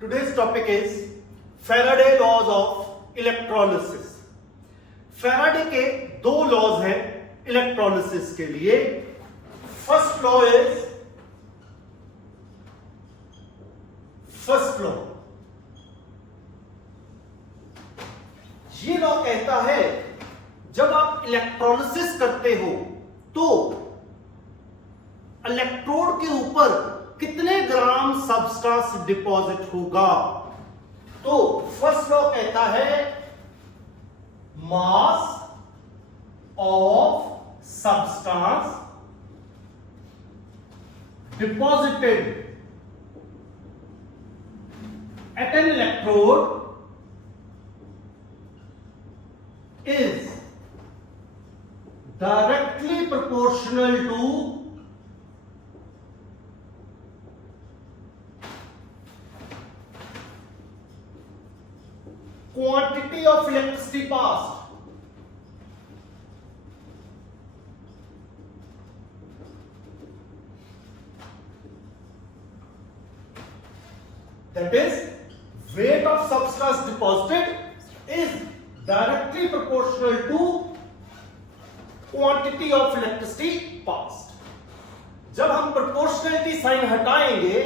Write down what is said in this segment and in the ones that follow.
Today's topic is Faraday laws of electrolysis. Faraday के दो laws हैं इलेक्ट्रोलिसिस के लिए. फर्स्ट लॉ इज ये लॉ कहता है जब आप इलेक्ट्रोलिसिस करते हो तो इलेक्ट्रोड के ऊपर कितने ग्राम सबस्टेंस डिपॉजिट होगा. तो फर्स्ट लॉ कहता है mass of substance deposited at an electrode is directly proportional to quantity of electricity passed. That is, weight of substance deposited is directly proportional to quantity of electricity passed. जब हम proportionality sign हटाएंगे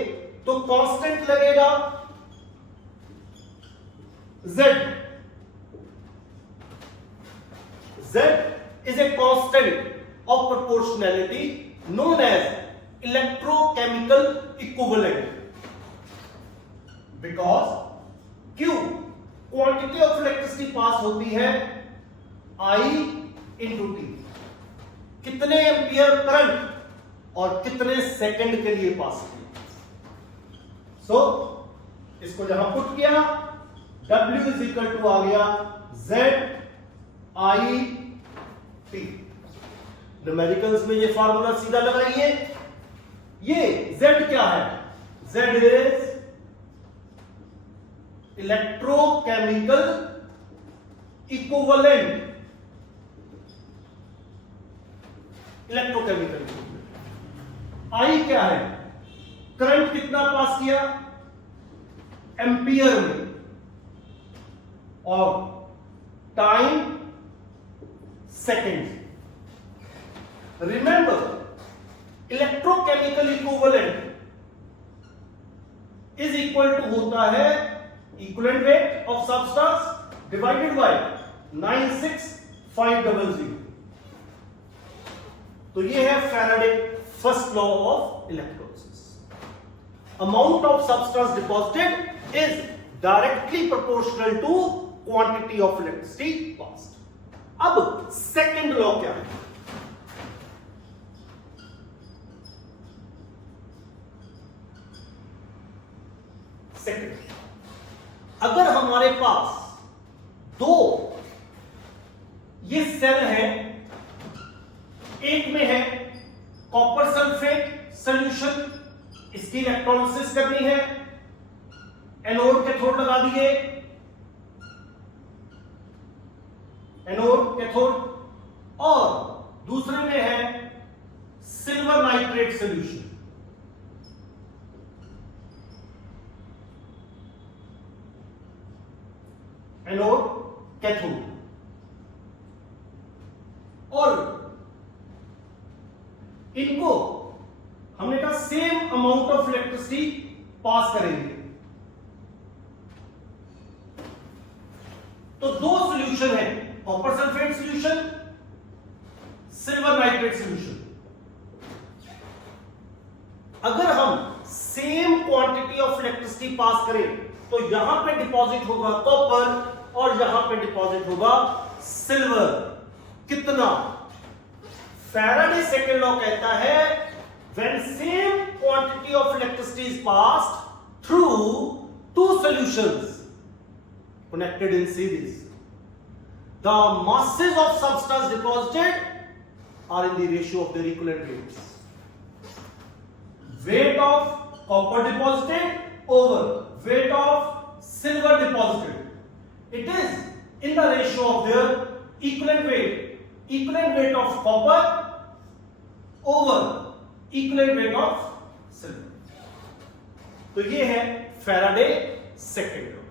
तो constant लगेगा Z. Z is a constant of proportionality known as electrochemical equivalent because Q quantity of electricity pass होती है I into T. कितने ampere current और कितने सेकंड के लिए पास होती है. सो इसको जहां पुट किया W इज इक्वल टू आ गया Z I T. न्यूमेरिकल्स में ये फार्मूला सीधा लगाइए. ये Z क्या है? Z is electrochemical equivalent. Electrochemical I क्या है? करंट कितना पास किया एम्पियर में और time second. Remember electrochemical equivalent is equal to होता है equivalent weight of substance divided by 96500. तो ये है Faraday first law of electrolysis. Amount of substance deposited is directly proportional to quantity of electricity passed. अब second law क्या है? Second, अगर हमारे पास दो ये सेल है, एक में है कॉपर सल्फेट सॉल्यूशन, इसकी इलेक्ट्रोलिसिस करनी है, एनोड कैथोड लगा दिए, एनोड कैथोड, और दूसरे में है silver nitrate solution. Anode cathode, और इनको हमने कहा same amount of electricity pass करेंगे. तो दो सॉल्यूशन है, copper sulphate solution, silver nitrate solution. अगर हम same quantity of electricity pass करें तो यहां पे डिपॉजिट होगा कॉपर और यहां पे डिपॉजिट होगा सिल्वर. कितना? फैराडे सेकंड लॉ कहता है when same quantity of electricity is passed through two solutions connected in series, the masses of substance deposited are in the ratio of their equivalent weights. Weight of copper deposited over weight of silver deposited, it is in the ratio of their equivalent weight of copper over equivalent weight of silver. तो ये है Faraday second.